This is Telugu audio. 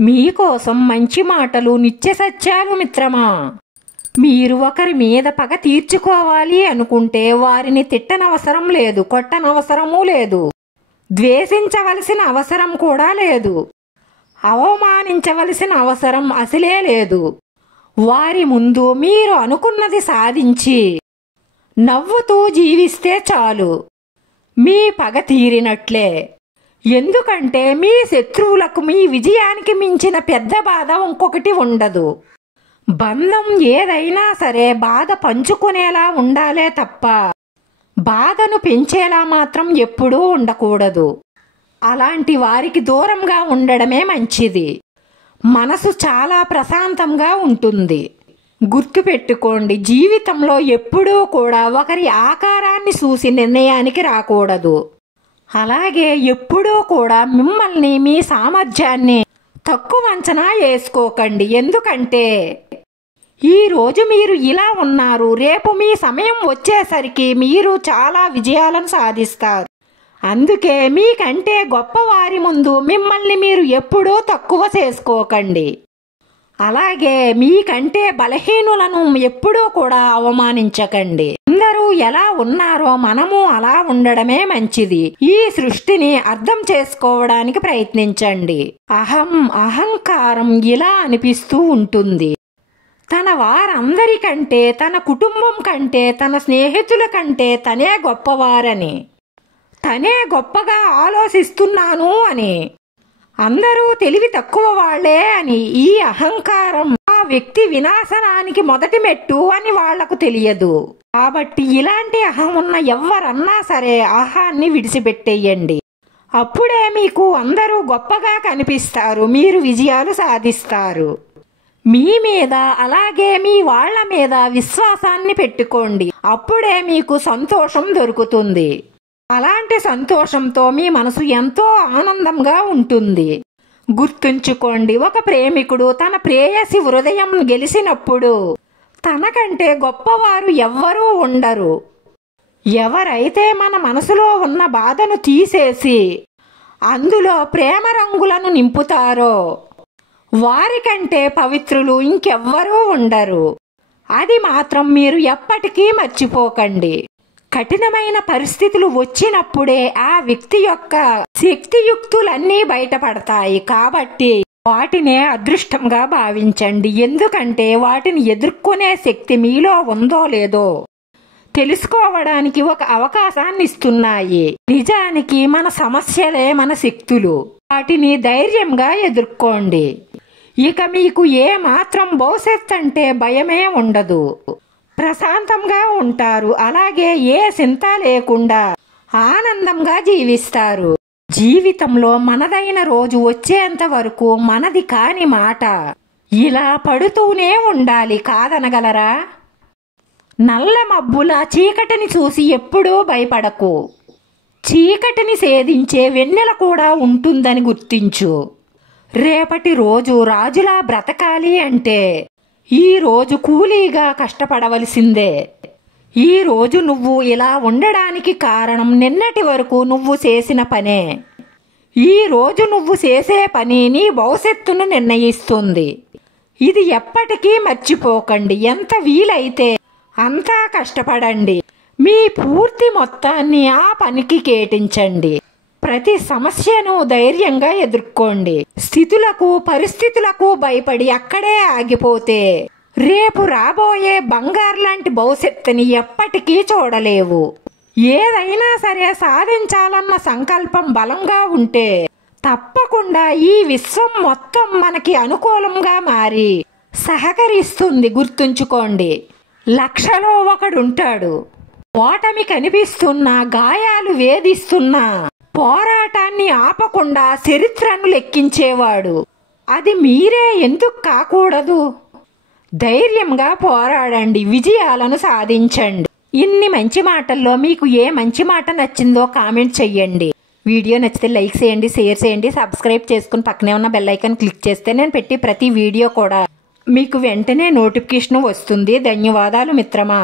మీకోసం మంచి మాటలు నిత్య సత్యాలు మిత్రమా. మీరు ఒకరి మీద పగ తీర్చుకోవాలి అనుకుంటే వారిని తిట్టనవసరం లేదు, కొట్టనవసరమూ లేదు, ద్వేషించవలసిన అవసరం కూడా లేదు, అవమానించవలసిన అవసరం అసలే లేదు. వారి ముందు మీరు అనుకున్నది సాధించి నవ్వుతూ జీవిస్తే చాలు, మీ పగ తీరినట్లే. ఎందుకంటే మీ శత్రువులకు మీ విజయానికి మించిన పెద్ద బాధ ఇంకొకటి ఉండదు. బంధం ఏదైనా సరే బాధ పంచుకునేలా ఉండాలే తప్ప బాధను పెంచేలా మాత్రం ఎప్పుడూ ఉండకూడదు. అలాంటి వారికి దూరంగా ఉండడమే మంచిది. మనసు చాలా ప్రశాంతంగా ఉంటుంది. గుర్తుపెట్టుకోండి, జీవితంలో ఎప్పుడూ కూడా ఒకరి ఆకారాన్ని చూసి నిర్ణయానికి రాకూడదు. అలాగే ఎప్పుడూ కూడా మిమ్మల్ని, మీ సామర్థ్యాన్ని తక్కువ అంచనా వేసుకోకండి. ఎందుకంటే ఈరోజు మీరు ఇలా ఉన్నారు, రేపు మీ సమయం వచ్చేసరికి మీరు చాలా విజయాలను సాధిస్తారు. అందుకే మీకంటే గొప్పవారి ముందు మిమ్మల్ని మీరు ఎప్పుడూ తక్కువ చేసుకోకండి. అలాగే మీకంటే బలహీనులను ఎప్పుడూ కూడా అవమానించకండి. అందరూ ఎలా ఉన్నారో మనము అలా ఉండడమే మంచిది. ఈ సృష్టిని అర్థం చేసుకోవడానికి ప్రయత్నించండి. అహంకారం ఇలా అనిపిస్తూ ఉంటుంది. తన వారందరికంటే, తన కుటుంబం కంటే, తన స్నేహితుల కంటే తనే గొప్పవారని, తనే గొప్పగా ఆలోచిస్తున్నాను అని, అందరూ తెలివి తక్కువ వాళ్లే అని. ఈ అహంకారం ఆ వ్యక్తి వినాశనానికి మొదటి మెట్టు అని వాళ్లకు తెలియదు. కాబట్టి ఇలాంటి అహం ఉన్న ఎవరన్నా సరే అహాన్ని విడిచిపెట్టేయండి. అప్పుడే మీకు అందరూ గొప్పగా కనిపిస్తారు, మీరు విజయాలు సాధిస్తారు. మీ మీద అలాగే మీ వాళ్ల మీద విశ్వాసాన్ని పెట్టుకోండి. అప్పుడే మీకు సంతోషం దొరుకుతుంది. అలాంటి సంతోషంతో మీ మనసు ఎంతో ఆనందంగా ఉంటుంది. గుర్తుంచుకోండి, ఒక ప్రేమికుడు తన ప్రేయసి హృదయం గెలిచినప్పుడు తనకంటే గొప్పవారు ఎవ్వరూ ఉండరు. ఎవరైతే మన మనసులో ఉన్న బాధను తీసేసి అందులో ప్రేమ రంగులను నింపుతారో వారికంటే పవిత్రులు ఇంకెవ్వరూ ఉండరు. అది మాత్రం మీరు ఎప్పటికీ మర్చిపోకండి. కఠినమైన పరిస్థితులు వచ్చినప్పుడే ఆ వ్యక్తి యొక్క శక్తియుక్తులన్నీ బయటపడతాయి. కాబట్టి వాటినే అదృష్టంగా భావించండి. ఎందుకంటే వాటిని ఎదుర్కొనే శక్తి మీలో ఉందో లేదో తెలుసుకోవడానికి ఒక అవకాశాన్ని ఇస్తున్నాయి. నిజానికి మన సమస్యలే మన శక్తులు. వాటిని ధైర్యంగా ఎదుర్కోండి. ఇక మీకు ఏ మాత్రం భవిష్యత్ అంటే భయమే ఉండదు. ప్రశాంతంగా ఉంటారు. అలాగే ఏ చింత లేకుండా ఆనందంగా జీవిస్తారు. జీవితంలో మనదైన రోజు వచ్చేంత వరకు మనది కాని మాట ఇలా పడుతూనే ఉండాలి. కాదనగలరా? నల్ల మబ్బుల చీకటిని చూసి ఎప్పుడూ భయపడకు. చీకటిని సేధించే వెన్నెల కూడా ఉంటుందని గుర్తించు. రేపటి రోజు రాజులా బ్రతకాలి అంటే ఈ రోజు కూలీగా కష్టపడవలసిందే. ఈ రోజు నువ్వు ఇలా ఉండడానికి కారణం నిన్నటి వరకు నువ్వు చేసిన పనే. ఈ రోజు నువ్వు చేసే పని నీ భవిష్యత్తును నిర్ణయిస్తుంది. ఇది ఎప్పటికీ మర్చిపోకండి. ఎంత వీలైతే అంతా కష్టపడండి. మీ పూర్తి మొత్తాన్ని ఆ పనికి కేటాయించండి. ప్రతి సమస్యను ధైర్యంగా ఎదుర్కోండి. స్థితులకు పరిస్థితులకు భయపడి అక్కడే ఆగిపోతే రేపు రాబోయే బంగారు లాంటి భవిష్యత్తుని ఎప్పటికీ చూడలేవు. ఏదైనా సరే సాధించాలన్న సంకల్పం బలంగా ఉంటే తప్పకుండా ఈ విశ్వం మొత్తం మనకి అనుకూలంగా మారి సహకరిస్తుంది. గుర్తుంచుకోండి, లక్షలో ఒకడుంటాడు. ఓటమి కనిపిస్తున్నా, గాయాలు వేధిస్తున్నా పోరాటాన్ని ఆపకుండా చరిత్రను లెక్కించేవాడు. అది మీరే ఎందుకు కాకూడదు? ధైర్యంగా పోరాడండి, విజయాలను సాధించండి. ఇన్ని మంచి మాటల్లో మీకు ఏ మంచి మాట నచ్చిందో కామెంట్ చెయ్యండి. వీడియో నచ్చితే లైక్ చేయండి, షేర్ చేయండి, సబ్స్క్రైబ్ చేసుకుని పక్కనే ఉన్న బెల్ ఐకాన్ క్లిక్ చేస్తే నేను పెట్టి ప్రతి వీడియో కూడా మీకు వెంటనే నోటిఫికేషన్ వస్తుంది. ధన్యవాదాలు మిత్రమా.